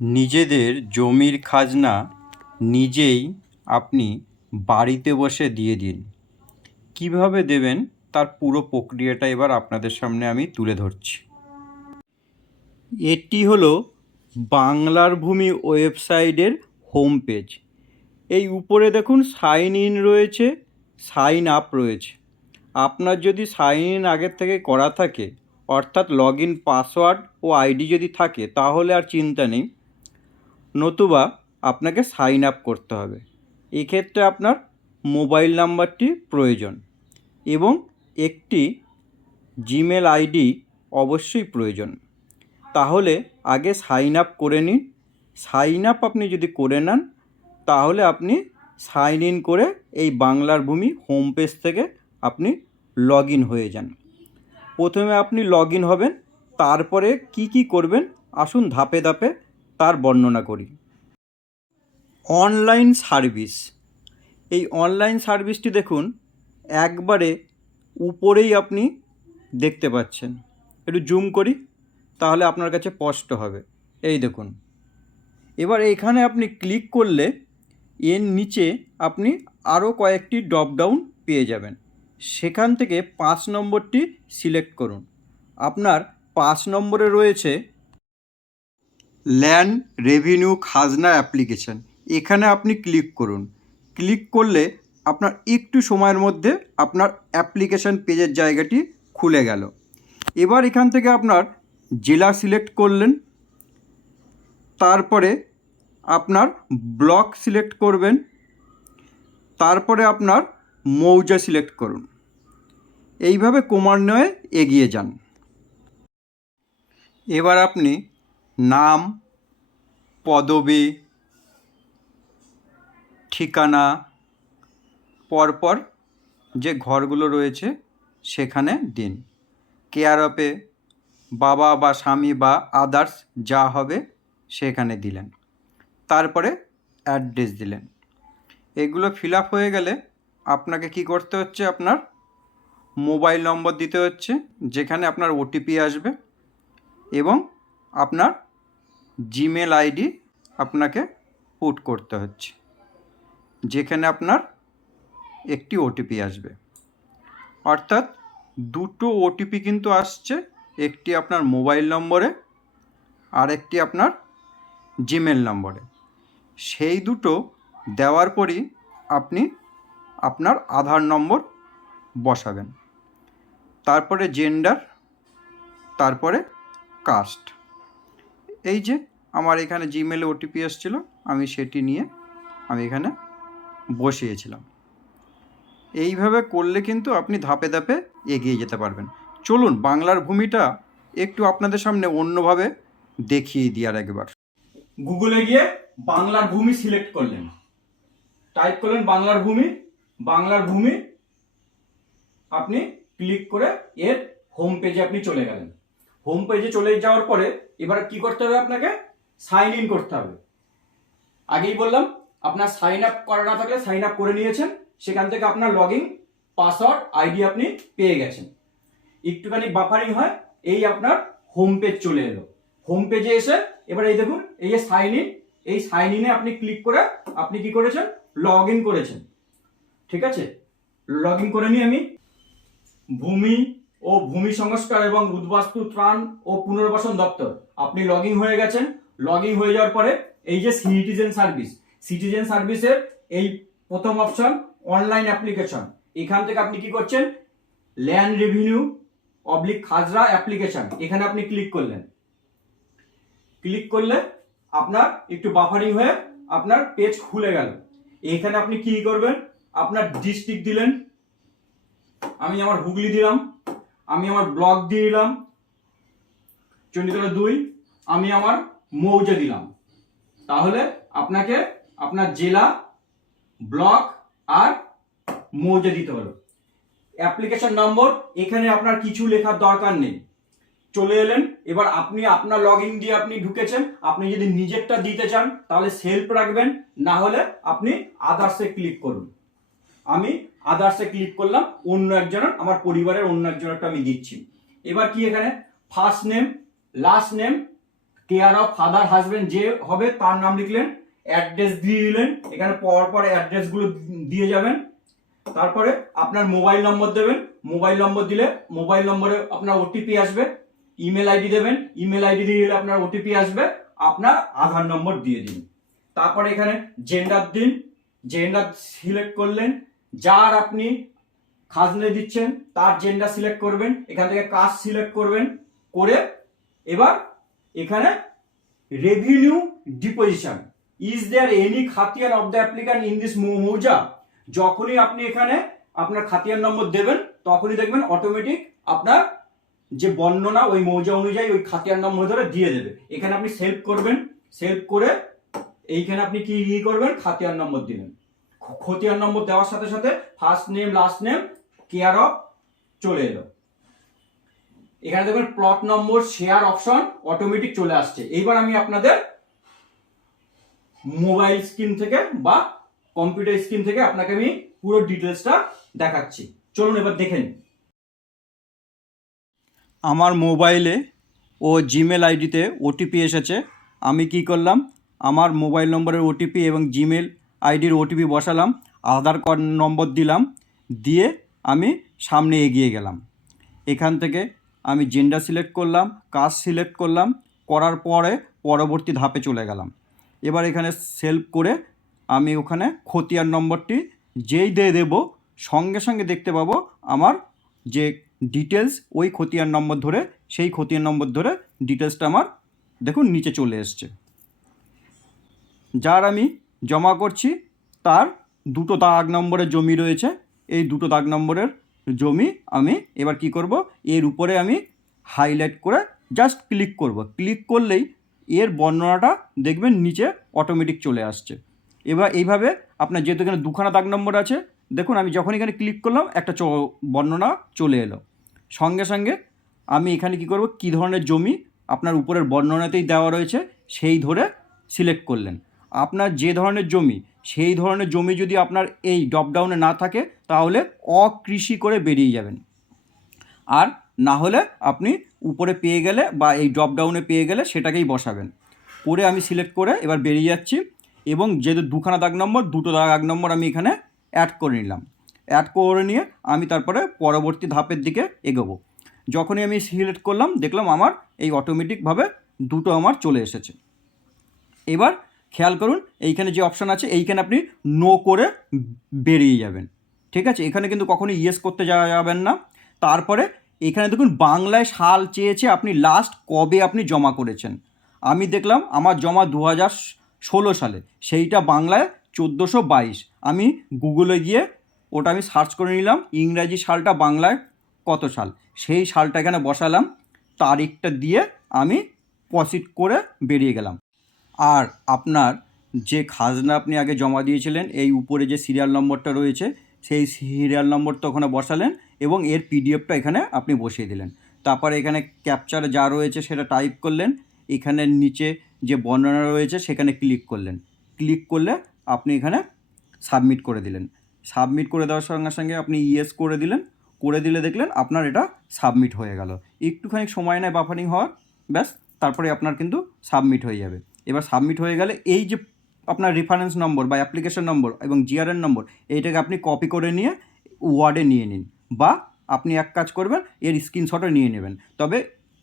নিজেদের জমির খাজনা নিজেই আপনি বাড়িতে বসে দিয়ে দিন। কীভাবে দেবেন? তার পুরো প্রক্রিয়াটা এবার আপনাদের সামনে আমি তুলে ধরছি। এটি হলো বাংলার ভূমি ওয়েবসাইটের হোম পেজ। এই উপরে দেখুন সাইন ইন রয়েছে, সাইন আপ রয়েছে। আপনার যদি সাইন ইন আগের থেকে করা থাকে, অর্থাৎ লগ ইন পাসওয়ার্ড ও আইডি যদি থাকে, তাহলে আর চিন্তা নেই। নতুবা আপনাকে সাইন আপ করতে হবে। এক্ষেত্রে আপনার মোবাইল নাম্বারটি প্রয়োজন এবং একটি জিমেল আইডি অবশ্যই প্রয়োজন। তাহলে আগে সাইন আপ করে নিন। সাইন আপ আপনি যদি করে নেন, তাহলে আপনি সাইন ইন করে এই বাংলার ভূমি হোম পেজ থেকে আপনি লগ ইন হয়ে যান। প্রথমে আপনি লগ ইন হবেন, তারপরে কি কি করবেন, আসুন ধাপে ধাপে তার বর্ণনা করি। Online service. এই অনলাইন সার্ভিসটি দেখুন, একবারে উপরেই আপনি দেখতে পাচ্ছেন। একটু জুম করি, তাহলে আপনার কাছে স্পষ্ট হবে। এই দেখুন। এবার এখানে আপনি ক্লিক করলে এর নিচে আপনি আরও কয়েকটি ড্রপ ডাউন পেয়ে যাবেন। সেখান থেকে পাঁচ নম্বরটি সিলেক্ট করুন। আপনার পাঁচ নম্বরে রয়েছে ল্যান্ড রেভিনিউ খাজনা অ্যাপ্লিকেশন। এখানে আপনি ক্লিক করুন। ক্লিক করলে আপনার একটু সময়ের মধ্যে আপনার অ্যাপ্লিকেশন পেজের জায়গাটি খুলে গেল। এবার এখান থেকে আপনার জেলা সিলেক্ট করলেন। তারপরে আপনার ব্লক সিলেক্ট করবেন। তারপরে আপনার মৌজা সিলেক্ট করুন। এইভাবে ক্রমান্বয়ে এগিয়ে যান। এবার আপনি নাম, পদবি, ঠিকানা, পরপর যে ঘরগুলো রয়েছে সেখানে দিন। কেয়ার অফে বাবা বা স্বামী বা আদার্স যা হবে সেখানে দিলেন। তারপরে অ্যাড্রেস দিলেন। এগুলো ফিল আপ হয়ে গেলে আপনাকে কি করতে হচ্ছে? আপনার মোবাইল নম্বর দিতে হচ্ছে, যেখানে আপনার ওটিপি আসবে এবং আপনার জিমেল আইডি আপনাকে পুট করতে হচ্ছে। যেখানে আপনার একটি ওটিপি আসবে। অর্থাৎ দুটো ওটিপি কিন্তু আসছে, একটি আপনার মোবাইল নম্বরে আর একটি আপনার জিমেল নম্বরে। সেই দুটো দেওয়ার পরই আপনি আপনার আধার নম্বর বসাবেন। তারপরে জেন্ডার তারপরে কাস্ট এই যে আমার এখানে জিমেলে ওটিপি এসেছিল, আমি সেটি নিয়ে আমি এখানে বসিয়েছিলাম। এইভাবে করলে কিন্তু আপনি ধাপে ধাপে এগিয়ে যেতে পারবেন। চলুন বাংলার ভূমিটা একটু আপনাদের সামনে অন্যভাবে দেখিয়ে দিই আর একবার। গুগলে গিয়ে বাংলার ভূমি সিলেক্ট করলেন। টাইপ করলেন বাংলার ভূমি বাংলার ভূমি, আপনি ক্লিক করে এর হোম পেজে আপনি চলে গেলেন। হোম পেজে চলে যাওয়ার পরে এবার কি করতে হবে আপনাকে? সাইন ইন করতে হবে। আগেই বললাম, আপনার সাইন আপ করা না থাকলে সাইন আপ করে নিয়েছেন, সেখান থেকে আপনার লগ ইন পাসওয়ার্ড আইডি আপনি পেয়ে গেছেন। একটুখানি বাফারিং হয়, এই আপনার হোম পেজ চলে এলো। হোম পেজে এসে, এবার এই দেখুন, এই যে সাইন ইন এই সাইন ইনে আপনি ক্লিক করে আপনি কি করেছেন? লগ ইন করেছেন। ঠিক আছে? লগ ইন করে নিই আমি। ভূমি ও ভূমি সংস্কার এবং উদ্বাস্তু ত্রাণ ও পুনর্বাসন দপ্তর। আপনি লগ হয়ে গেছেন। লগ হয়ে যাওয়ার পরে এই যে সিটিজেন সার্ভিস সিটিজেন সার্ভিসের এই প্রথম অপশন অনলাইন অ্যাপ্লিকেশন এখান থেকে আপনি কি করছেন? ল্যান্ড রেভিনিউ অবলিক খাজরা অ্যাপ্লিকেশন এখানে আপনি ক্লিক করলেন। ক্লিক করলে আপনার একটু বাফারিং হয়ে আপনার পেজ খুলে গেল। এখানে আপনি কি করবেন? আপনার ডিস্ট্রিক্ট দিলেন। আমি আমার হুগলি দিলাম। আমি আমার ব্লক দিয়ে দিলাম চণ্ডীতলা দুই, আমি আমার মৌজা দিলাম। তাহলে আপনাকে আপনার জেলা, ব্লক আর মৌজা দিতে হলো। অ্যাপ্লিকেশন নম্বর, এখানে আপনার কিছু লেখার দরকার নেই। চলে এলেন, এবার আপনি আপনার লগ ইন দিয়ে আপনি ঢুকেছেন, আপনি যদি নিজেরটা দিতে চান, তাহলে সেলফ রাখবেন, না হলে আপনি আদার্সে ক্লিক করুন। আমি আদার্সে ক্লিক করলাম, অন্য একজনের, আমার পরিবারের অন্য একজনেরটা আমি দিচ্ছি। এবার কি এখানে? First name last name care of father husband যে হবে তার নাম লিখলেন অ্যাড্রেস দিয়ে দিলেন, এখানে পর পর অ্যাড্রেসগুলো দিয়ে যাবেন। তারপরে আপনার মোবাইল নম্বর দেবেন মোবাইল নম্বর দিলে মোবাইল নম্বরে আপনার ওটিপি আসবে ইমেল আইডি দেবেন ইমেল আইডি দিয়ে দিলে আপনার ওটিপি আসবে, আপনার আধার নম্বর দিয়ে দিন। তারপরে এখানে জেন্ডার দিন জেন্ডার সিলেক্ট করলেন যার আপনি খাজনে দিচ্ছেন, তার জেন্ডার সিলেক্ট করবেন, এখান থেকে কাজ সিলেক্ট করবেন, করে এবার এখানে revenue deposition is there any khatian of the applicant in this mouza যখনই আপনি এখানে আপনার খাতিয়ান নম্বর দেবেন, তখনই দেখবেন অটোমেটিক আপনার যে বর্ণনা ওই মৌজা অনুযায়ী ওই খাতিয়ান নম্বর ধরে দিয়ে দেবে। এখানে আপনি সেভ করবেন সেভ করে এইখানে আপনি কি করবেন? খাতিয়ান নম্বর দিলেন খতিয়ান নম্বর দেওয়ার সাথে সাথে first name last name care of চলে এলো। এখানে দেখবেন plot number share option automatic চলে আসছে। এইবার আমি আপনাদের মোবাইল স্ক্রিন থেকে বা কম্পিউটার স্ক্রিন থেকে আপনাকে আমি পুরো ডিটেলসটা দেখাচ্ছি। চলুন এবার দেখেন আমার মোবাইলে ও জিমেল আইডিতে ওটিপি এসেছে। আমি কি করলাম? আমার মোবাইল নম্বরের ওটিপি এবং জিমেল আইডির ওটিপি বসালাম, আধার কার্ড নম্বর দিলাম, দিয়ে আমি সামনে এগিয়ে গেলাম। এখান থেকে আমি জেন্ডার সিলেক্ট করলাম কাস্ট সিলেক্ট করলাম, করার পরে পরবর্তী ধাপে চলে গেলাম। এবার এখানে সেলফ করে আমি ওখানে খতিয়ান নম্বরটি যেই দিয়ে দেব, সঙ্গে সঙ্গে দেখতে পাবো আমার যে ডিটেলস ওই খতিয়ান নম্বর ধরে, সেই খতিয়ান নম্বর ধরে ডিটেলসটা আমার দেখুন নিচে চলে এসছে। যার আমি জমা করছি, তার দুটো দাগ নম্বরের জমি রয়েছে। এই দুটো দাগ নম্বরের জমি আমি এবার কি করব? এর উপরে আমি হাইলাইট করে জাস্ট ক্লিক করব। ক্লিক করলেই এর বর্ণনাটা দেখবেন নিচে অটোমেটিক চলে আসছে। এবার এইভাবে আপনার যেহেতু এখানে দুখানা দাগ নম্বর আছে, দেখুন আমি যখন এখানে ক্লিক করলাম, একটা বর্ণনা চলে এলো। সঙ্গে সঙ্গে আমি এখানে কি করব? কী ধরনের জমি আপনার উপরের বর্ণনাতেই দেওয়া রয়েছে, সেই ধরে সিলেক্ট করলেন। আপনার যে ধরনের জমি, সেই ধরনের জমি যদি আপনার এই ডপডাউনে না থাকে, তাহলে অকৃষি করে বেরিয়ে যাবেন। আর না হলে আপনি উপরে পেয়ে গেলে বা এই ড্রপডাউনে পেয়ে গেলে সেটাকেই বসাবেন। করে আমি সিলেক্ট করে এবার বেরিয়ে যাচ্ছি এবং যেহেতু দুখানা দাগ নম্বর দুটো দাগ নম্বর আমি এখানে অ্যাড করে নিলাম। অ্যাড করে নিয়ে আমি তারপরে পরবর্তী ধাপের দিকে এগোবো। যখনই আমি সিলেক্ট করলাম, দেখলাম আমার এই অটোমেটিকভাবে দুটো আমার চলে এসেছে। এবার খেয়াল করুন, এইখানে যে অপশান আছে, এইখানে আপনি নো করে বেরিয়ে যাবেন। ঠিক আছে? এখানে কিন্তু কখনো ইয়েস করতে যাওয়া যাবেন না। তারপরে এখানে দেখুন, বাংলায় সাল চেয়েছে আপনি লাস্ট কবে আপনি জমা করেছেন। আমি দেখলাম আমার জমা দু হাজার ষোলো সালে, সেইটা বাংলায় চোদ্দোশো বাইশ। আমি গুগলে গিয়ে ওটা আমি সার্চ করে নিলাম, ইংরাজি সালটা বাংলায় কত সাল? সেই সালটা এখানে বসালাম, তারিখটা দিয়ে আমি প্রসিড করে বেরিয়ে গেলাম। আর আপনার যে খাজনা আপনি আগে জমা দিয়েছিলেন, এই উপরে যে সিরিয়াল নম্বরটা রয়েছে, সেই সিরিয়াল নম্বরটা ওখানে বসালেন এবং এর পিডিএফটা এখানে আপনি বসিয়ে দিলেন। তারপরে এখানে ক্যাপচার যা রয়েছে সেটা টাইপ করলেন, এখানে নিচে যে বর্ণনা রয়েছে সেখানে ক্লিক করলেন। ক্লিক করলে আপনি এখানে সাবমিট করে দিলেন। সাবমিট করে দেওয়ার সঙ্গে সঙ্গে আপনি ইয়েস করে দিলেন, করে দিলে দেখলেন আপনার এটা সাবমিট হয়ে গেল। একটুখানি সময় নেয় বাফারিং হওয়ার, ব্যাস, তারপরে আপনার কিন্তু সাবমিট হয়ে যাবে। এবার সাবমিট হয়ে গেলে এই যে আপনার রেফারেন্স নম্বর বা অ্যাপ্লিকেশন নম্বর এবং জিআরএন নম্বর এইটাকে আপনি কপি করে নিয়ে ওয়ার্ডে নিয়ে নিন বা আপনি এক কাজ করবেন, এর স্ক্রিনশটও নিয়ে নেবেন। তবে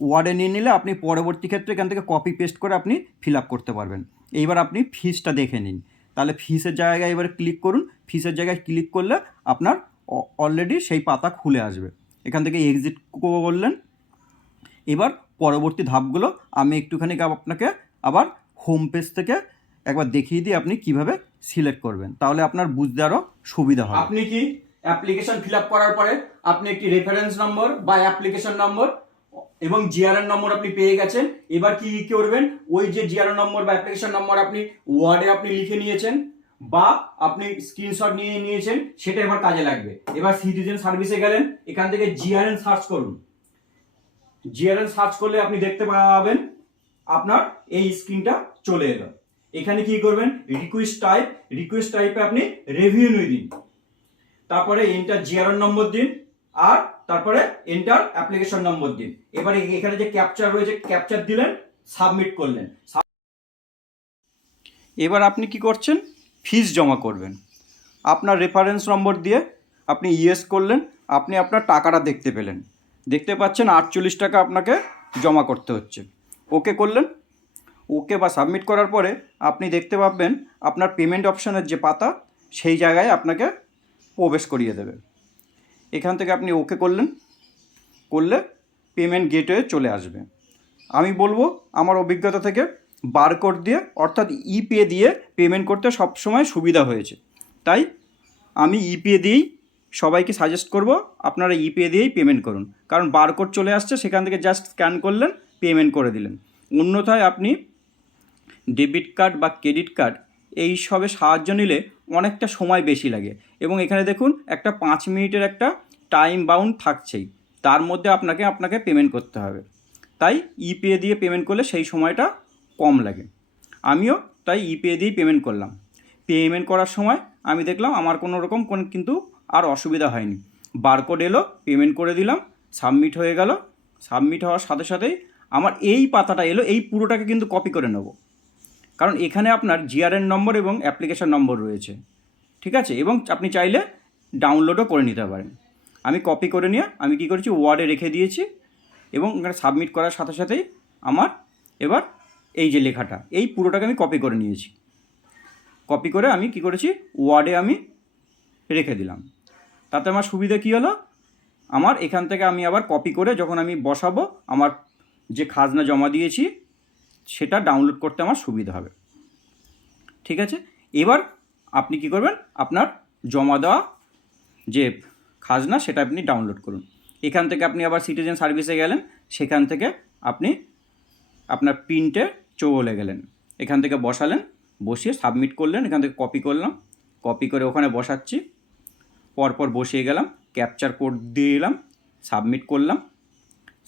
ওয়ার্ডে নিয়ে নিলে আপনি পরবর্তী ক্ষেত্রে এখান থেকে কপি পেস্ট করে আপনি ফিল আপ করতে পারবেন। এইবার আপনি ফিসটা দেখে নিন। তাহলে ফিসের জায়গায় এবারে ক্লিক করুন। ফিসের জায়গায় ক্লিক করলে আপনার অলরেডি সেই পাতা খুলে আসবে। এখান থেকে এক্সিট করলেন এবার পরবর্তী ধাপগুলো, আমি একটুখানি আপনাকে আবার হোম পেজ থেকে একবার দেখিয়ে দিই আপনি কীভাবে সিলেক্ট করবেন। তাহলে আপনার বুঝতে আরও সুবিধা হবে। আপনি কি অ্যাপ্লিকেশন ফিল আপ করার পরে আপনি একটি রেফারেন্স নম্বর বা অ্যাপ্লিকেশন নম্বর এবং জিআরএন নম্বর আপনি পেয়ে গেছেন, এবার কি করবেন? ওই যে জিআরএন নম্বর বা অ্যাপ্লিকেশন নম্বর আপনি ওয়ার্ডে আপনি লিখে নিয়েছেন বা আপনি স্ক্রিনশট নিয়ে নিয়েছেন, সেটা এবার কাজে লাগবে। এবার সিটিজেন সার্ভিসে গেলেন, এখান থেকে জিআরএন সার্চ করুন। জিআরএন সার্চ করলে আপনি দেখতে পাবেন আপনার এই স্ক্রিনটা চলে এলো। এখানে কি করবেন? রিকোয়েস্ট টাইপ রিকোয়েস্ট টাইপে আপনি রেভিনিউ দিন। তারপরে এন্টার জিআরএন নম্বর দিন আর তারপরে এন্টার অ্যাপ্লিকেশন নম্বর দিন। এবারে এখানে যে ক্যাপচার রয়েছে ক্যাপচার দিলেন সাবমিট করলেন। এবার আপনি কি করছেন? ফিস জমা করবেন। আপনার রেফারেন্স নম্বর দিয়ে আপনি ইয়েস করলেন, আপনি আপনার টাকাটা দেখতে পেলেন। দেখতে পাচ্ছেন আটচল্লিশ টাকা আপনাকে জমা করতে হচ্ছে। ওকে করলেন। ওকে বা সাবমিট করার পরে আপনি দেখতে পাবেন আপনার পেমেন্ট অপশানের যে পাতা, সেই জায়গায় আপনাকে প্রবেশ করিয়ে দেবে। এখান থেকে আপনি ওকে করলেন। করলে পেমেন্ট গেটওয়ে চলে আসবে। আমি বলব, আমার অভিজ্ঞতা থেকে বারকোড দিয়ে, অর্থাৎ ইপে দিয়ে পেমেন্ট করতে সবসময় সুবিধা হয়েছে। তাই আমি ইপে দিয়েই সবাইকে সাজেস্ট করব, আপনারা ইপে দিয়েই পেমেন্ট করুন। কারণ বারকোড চলে আসছে, সেখান থেকে জাস্ট স্ক্যান করলেন পেমেন্ট করে দিলেন। অন্যথায় আপনি ডেবিট কার্ড বা ক্রেডিট কার্ড এই সবে সাহায্য নিলে অনেকটা সময় বেশি লাগে। এবং এখানে দেখুন, একটা পাঁচ মিনিটের একটা টাইম বাউন্ড থাকছেই। তার মধ্যে আপনাকে আপনাকে পেমেন্ট করতে হবে। তাই ইপে দিয়ে পেমেন্ট করলে সেই সময়টা কম লাগে। আমিও তাই ইপে দিয়েই পেমেন্ট করলাম। পেমেন্ট করার সময় আমি দেখলাম আমার কোনো রকম কোন কিন্তু আর অসুবিধা হয়নি। বারকোড এলো পেমেন্ট করে দিলাম সাবমিট হয়ে গেল। সাবমিট হওয়ার সাথে সাথেই আমার এই পাতাটা এলো, এই পুরোটাকে কিন্তু কপি করে নেব। কারণ এখানে আপনার জিআরএন নম্বর এবং অ্যাপ্লিকেশন নম্বর রয়েছে। ঠিক আছে? এবং আপনি চাইলে ডাউনলোডও করে নিতে পারেন। আমি কপি করে নিয়ে, আমি কী করেছি? ওয়ার্ডে রেখে দিয়েছি এবং এখানে সাবমিট করার সাথে সাথেই আমার এবার এই যে লেখাটা, এই পুরোটাকে আমি কপি করে নিয়েছি। কপি করে আমি কি করেছি? ওয়ার্ডে আমি রেখে দিলাম। তাতে আমার সুবিধা কী হলো? আমার এখান থেকে আমি আবার কপি করে যখন আমি বসাবো, আমার যে খাজনা জমা দিয়েছি, সেটা ডাউনলোড করতে আমার সুবিধা হবে। ঠিক আছে? এবার আপনি কি করবেন? আপনার জমা দেওয়া যে খাজনা, সেটা আপনি ডাউনলোড করুন। এখান থেকে আপনি আবার সিটিজেন সার্ভিসে গেলেন, সেখান থেকে আপনি আপনার প্রিন্টে চলে গেলেন। এখান থেকে বসালেন, বসিয়ে সাবমিট করলেন, এখান থেকে কপি করলাম। কপি করে ওখানে বসাচ্ছি। পরপর বসিয়ে গেলাম ক্যাপচার কোড দিয়ে এলাম সাবমিট করলাম।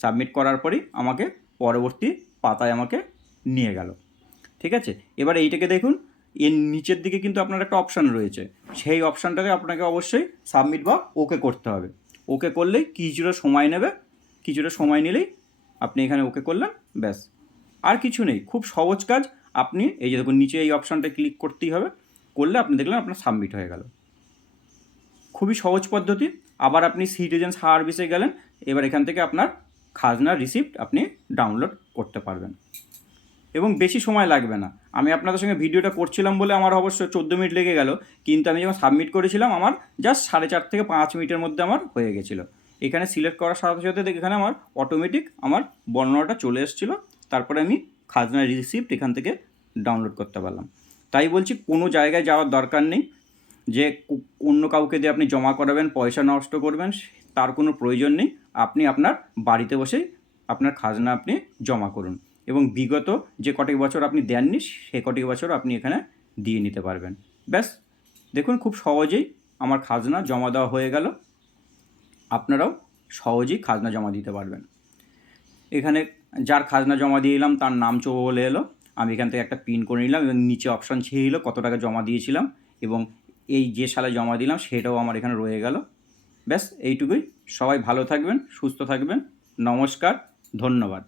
সাবমিট করার পরেই আমাকে পরবর্তী পাতায় আমাকে নিয়ে গেল। ঠিক আছে? এবার এইটাকে দেখুন, এর নিচের দিকে কিন্তু আপনার একটা অপশান রয়েছে। সেই অপশানটাকে আপনাকে অবশ্যই সাবমিট বা ওকে করতে হবে। ওকে করলেই কিছুটা সময় নেবে, কিছুটা সময় নিলেই আপনি এখানে ওকে করলেন, ব্যাস। আর কিছু নেই, খুব সহজ কাজ। আপনি এই যে দেখুন, নিচে এই অপশানটা ক্লিক করতেই হবে। করলে আপনি দেখলেন আপনার সাবমিট হয়ে গেল। খুবই সহজ পদ্ধতি। আবার আপনি সিটিজেন সার্ভিসে গেলেন, এবার এখান থেকে আপনার খাজনা রিসিপ্ট আপনি ডাউনলোড করতে পারবেন। এবং বেশি সময় লাগবে না। আমি আপনাদের সঙ্গে ভিডিওটা করছিলাম বলে আমার অবশ্য চোদ্দ মিনিট লেগে গেল, কিন্তু আমি যখন সাবমিট করেছিলাম, আমার জাস্ট সাড়ে চার থেকে পাঁচ মিনিটের মধ্যে আমার হয়ে গেছিল। এখানে সিলেক্ট করার সাথে সাথে এখানে আমার অটোমেটিক আমার বর্ণনাটা চলে এসেছিল। তারপরে আমি খাজনা রিসিপ্ট এখান থেকে ডাউনলোড করতে পারলাম। তাই বলছি, কোনো জায়গায় যাওয়ার দরকার নেই। যে অন্য কাউকে দিয়ে আপনি জমা করাবেন, পয়সা নষ্ট করবেন তার কোনো প্রয়োজন নেই। আপনি আপনার বাড়িতে বসেই আপনার খাজনা আপনি জমা করুন এবং বিগত যে কটি বছর আপনি দেননি, সে কটি বছর আপনি এখানে দিয়ে নিতে পারবেন। ব্যাস, দেখুন খুব সহজেই আমার খাজনা জমা দেওয়া হয়ে গেল। আপনারাও সহজেই খাজনা জমা দিতে পারবেন। এখানে যার খাজনা জমা দিয়ে এলাম, তার নাম চলে এলো। আমি এখান থেকে একটা পিন করে নিলাম এবং নিচে অপশান ছেয়ে এলো, কত টাকা জমা দিয়েছিলাম এবং এই যে সালে জমা দিলাম, সেটাও আমার এখানে রয়ে গেল। ব্যাস এইটুকুই। সবাই ভালো থাকবেন সুস্থ থাকবেন। নমস্কার ধন্যবাদ।